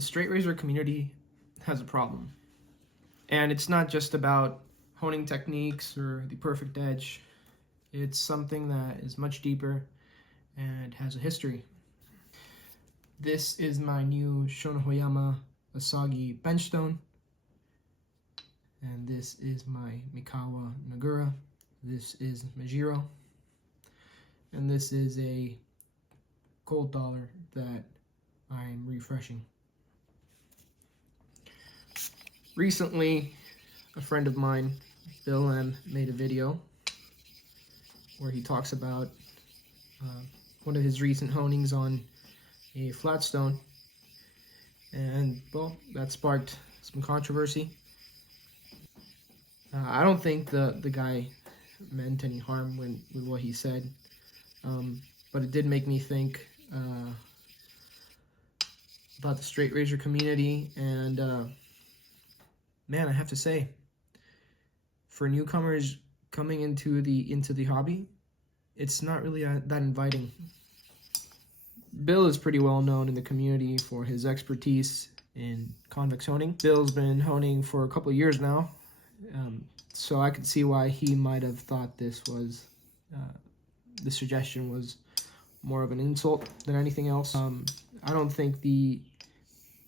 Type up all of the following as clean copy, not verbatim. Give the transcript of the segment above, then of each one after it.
the straight razor community has a problem. And it's not just about honing techniques or the perfect edge. It's something that is much deeper and has a history. This is my new Shohonyama Asagi benchstone. And this is my Mikawa Nagura. This is Mejiro. And this is a gold dollar that I'm refreshing. Recently, a friend of mine, Bill M, made a video where he talks about one of his recent honings on a flat stone, and well, that sparked some controversy. I don't think the guy meant any harm with what he said, but it did make me think about the straight razor community, and man, I have to say, for newcomers coming into the hobby, it's not really that inviting. Bill is pretty well known in the community for his expertise in convex honing. Bill's been honing for a couple of years now, so I could see why he might have thought this was the suggestion was more of an insult than anything else. I don't think the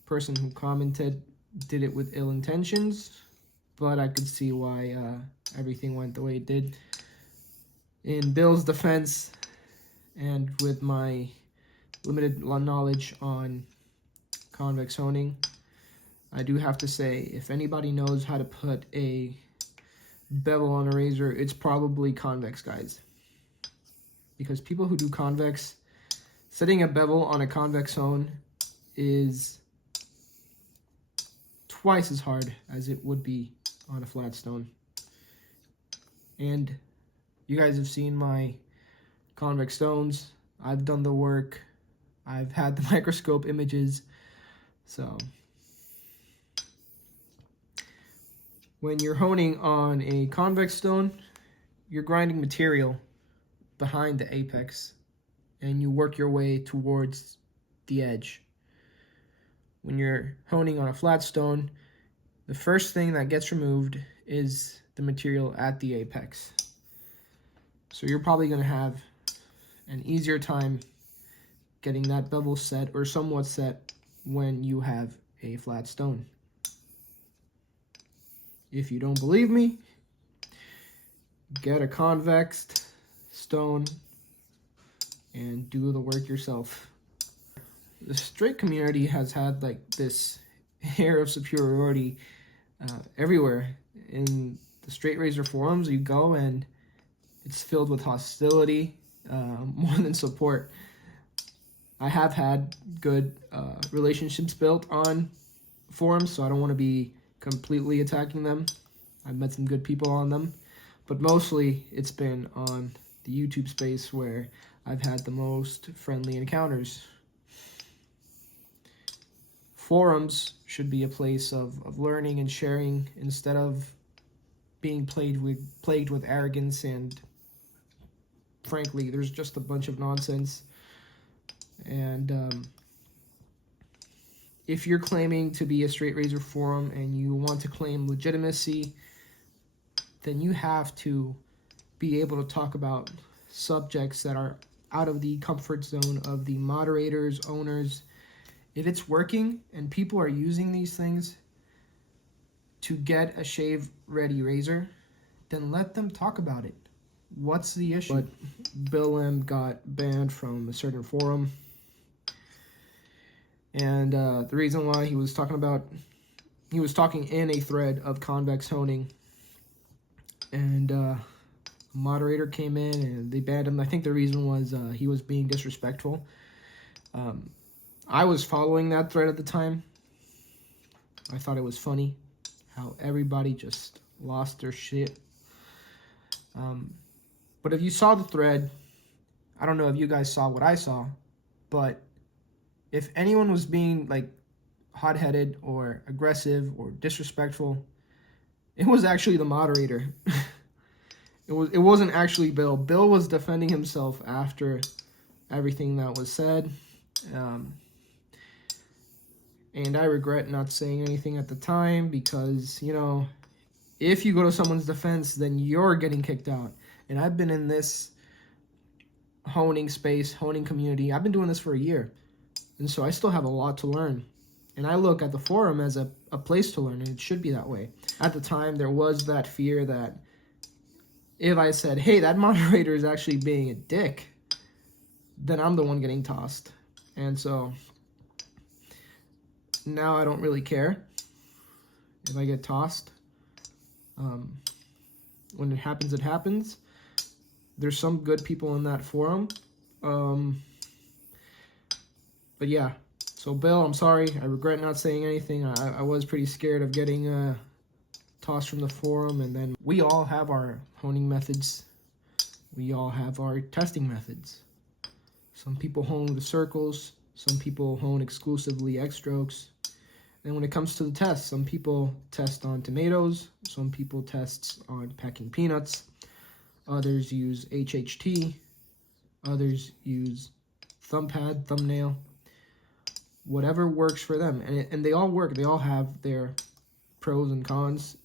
person who commented did it with ill intentions, but I could see why everything went the way it did. In Bill's defense, and with my limited knowledge on convex honing, I do have to say, if anybody knows how to put a bevel on a razor, it's probably convex guys. Because people who do convex, setting a bevel on a convex hone is twice as hard as it would be on a flat stone. And you guys have seen my convex stones. I've done the work. I've had the microscope images. So when you're honing on a convex stone, you're grinding material behind the apex and you work your way towards the edge. When you're honing on a flat stone, the first thing that gets removed is the material at the apex. So you're probably going to have an easier time getting that bevel set or somewhat set when you have a flat stone. If you don't believe me, get a convexed stone and do the work yourself. The straight community has had like this air of superiority everywhere. In the straight razor forums, you go and it's filled with hostility more than support. I have had good relationships built on forums, so I don't want to be completely attacking them. I've met some good people on them, but mostly it's been on the YouTube space where I've had the most friendly encounters. Forums should be a place of learning and sharing instead of being plagued with arrogance, and frankly, there's just a bunch of nonsense. And if you're claiming to be a straight razor forum and you want to claim legitimacy, then you have to be able to talk about subjects that are out of the comfort zone of the moderators, owners. If it's working and people are using these things to get a shave-ready razor, then let them talk about it. What's the issue? But Bill M got banned from a certain forum. And the reason why he was talking in a thread of convex honing. And a moderator came in and they banned him. I think the reason was he was being disrespectful. I was following that thread at the time. I thought it was funny how everybody just lost their shit. But if you saw the thread, I don't know if you guys saw what I saw, but if anyone was being like hot-headed or aggressive or disrespectful, it was actually the moderator. It wasn't actually Bill. Bill was defending himself after everything that was said. And I regret not saying anything at the time because, you know, if you go to someone's defense, then you're getting kicked out. And I've been in this honing space, honing community. I've been doing this for a year. And so I still have a lot to learn. And I look at the forum as a place to learn, and it should be that way. At the time, there was that fear that if I said, hey, that moderator is actually being a dick, then I'm the one getting tossed. And so now I don't really care if I get tossed. When it happens, it happens. There's some good people in that forum. But yeah, so Bill, I'm sorry. I regret not saying anything. I was pretty scared of getting tossed from the forum. And then we all have our honing methods. We all have our testing methods. Some people hone with circles. Some people hone exclusively X strokes. And when it comes to the tests, some people test on tomatoes. Some people test on packing peanuts. Others use HHT. Others use thumb pad, thumbnail. Whatever works for them. And they all work. They all have their pros and cons.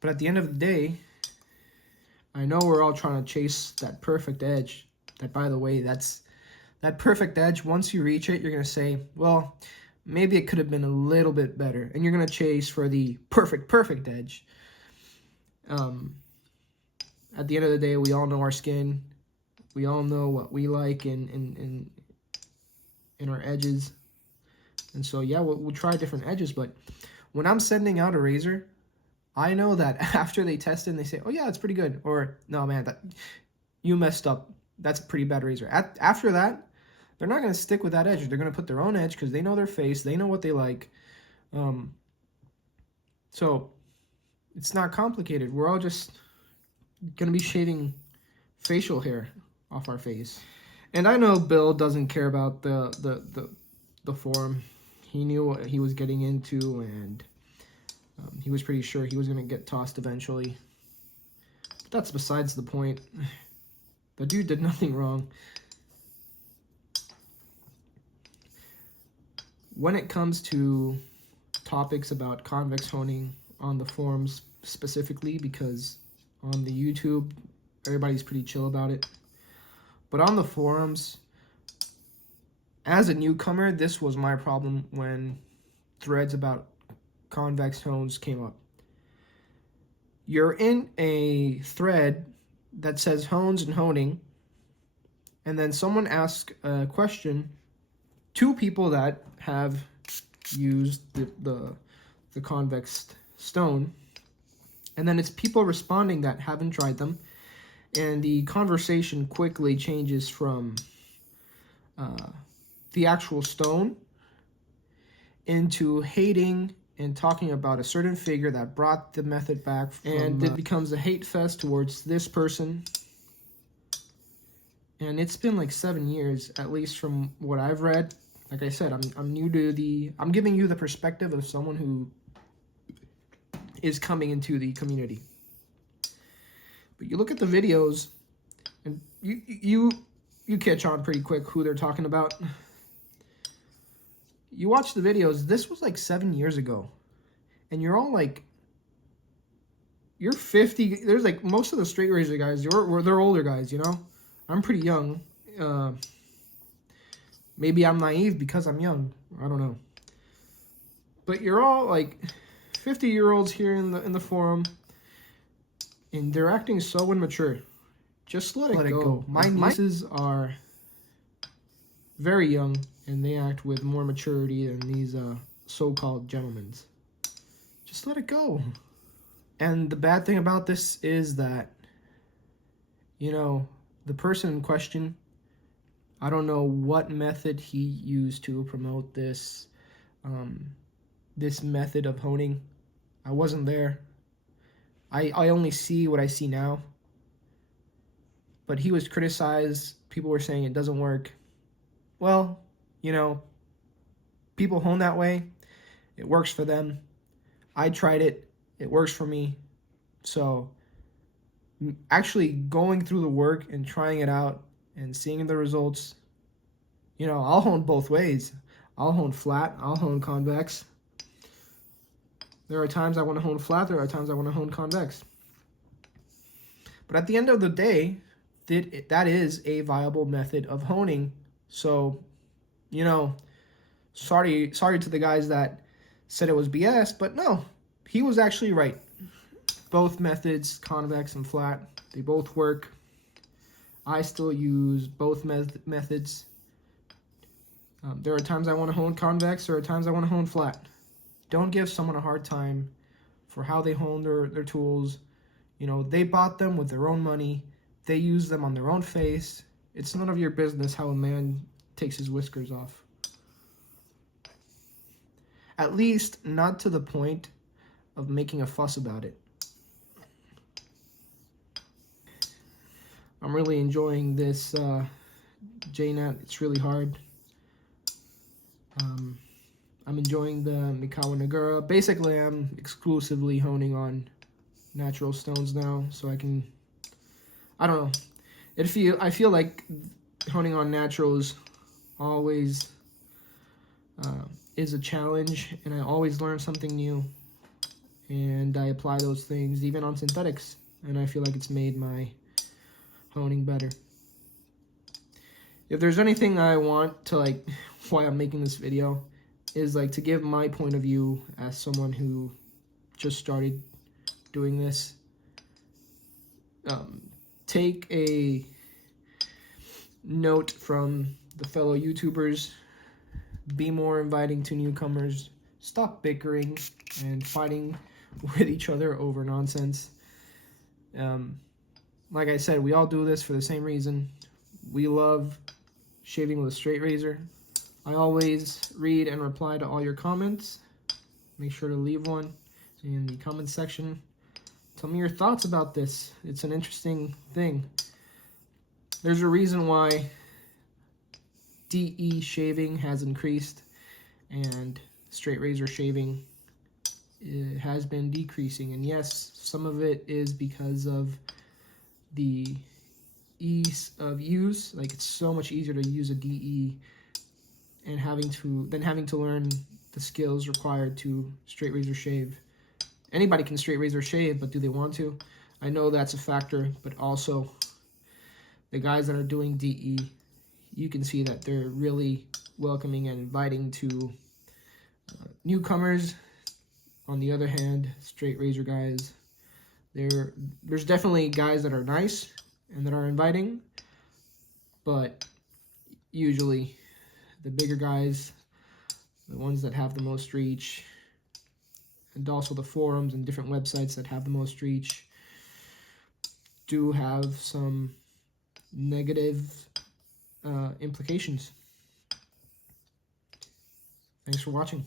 But at the end of the day, I know we're all trying to chase that perfect edge. That, by the way, that perfect edge. Once you reach it, you're going to say, well, maybe it could have been a little bit better. And you're going to chase for the perfect edge. At the end of the day, we all know our skin. We all know what we like in our edges. And so, yeah, we'll try different edges. But when I'm sending out a razor, I know that after they test it and they say, oh, yeah, it's pretty good. Or, no, man, you messed up. That's a pretty bad razor. After that, they're not going to stick with that edge. They're going to put their own edge because they know their face. They know what they like. So it's not complicated. We're all just going to be shaving facial hair off our face. And I know Bill doesn't care about the forum. He knew what he was getting into, and he was pretty sure he was going to get tossed eventually. But that's besides the point. The dude did nothing wrong. When it comes to topics about convex honing on the forums specifically, because on the YouTube, everybody's pretty chill about it. But on the forums, as a newcomer, this was my problem when threads about convex hones came up. You're in a thread that says hones and honing, and then someone asks a question to people that have used the convex stone, and then it's people responding that haven't tried them, and the conversation quickly changes from the actual stone into hating and talking about a certain figure that brought the method back from, and it becomes a hate fest towards this person. And it's been like 7 years, at least from what I've read. Like I said, I'm new to I'm giving you the perspective of someone who is coming into the community. But you look at the videos, and you catch on pretty quick who they're talking about. You watch the videos, this was like 7 years ago. And you're all like, you're 50. There's like most of the straight razor guys, they're older guys, you know? I'm pretty young. Maybe I'm naive because I'm young. I don't know. But you're all like 50-year-olds here in the forum. And they're acting so immature. Just let it go. My nieces are very young, and they act with more maturity than these so-called gentlemen. Just let it go. And the bad thing about this is that, you know, the person in question, I don't know what method he used to promote this this method of honing. I wasn't there. I only see what I see now. But he was criticized. People were saying it doesn't work. Well, you know, people hone that way. It works for them. I tried it. It works for me. So actually going through the work and trying it out and seeing the results, you know, I'll hone both ways. I'll hone flat. I'll hone convex. There are times I want to hone flat. There are times I want to hone convex. But at the end of the day, that is a viable method of honing. So, you know, sorry to the guys that said it was BS, but no, he was actually right. Both methods, convex and flat, they both work. I still use both methods. There are times I want to hone convex, there are times I want to hone flat. Don't give someone a hard time for how they hone their tools. You know, they bought them with their own money. They use them on their own face. It's none of your business how a man takes his whiskers off. At least not to the point of making a fuss about it. I'm really enjoying this JNAT. It's really hard. I'm enjoying the Mikawa Nagura. Basically, I'm exclusively honing on natural stones now, so I can, I don't know. I feel like honing on naturals always is a challenge, and I always learn something new, and I apply those things even on synthetics, and I feel like it's made my honing better. If there's anything I want to, like, why I'm making this video, is like to give my point of view as someone who just started doing this. Take a note from the fellow YouTubers. Be more inviting to newcomers. Stop bickering and fighting with each other over nonsense. Like I said, we all do this for the same reason. We love shaving with a straight razor. I always read and reply to all your comments. Make sure to leave one in the comment section. Tell me your thoughts about this. It's an interesting thing. There's a reason why DE shaving has increased and straight razor shaving has been decreasing. And yes, some of it is because of the ease of use. Like, it's so much easier to use a DE and having to learn the skills required to straight razor shave. Anybody can straight razor shave, but do they want to? I know that's a factor, but also the guys that are doing DE, you can see that they're really welcoming and inviting to newcomers. On the other hand, straight razor guys, there's definitely guys that are nice and that are inviting, but usually the bigger guys, the ones that have the most reach, and also the forums and different websites that have the most reach, do have some negative implications. Thanks for watching.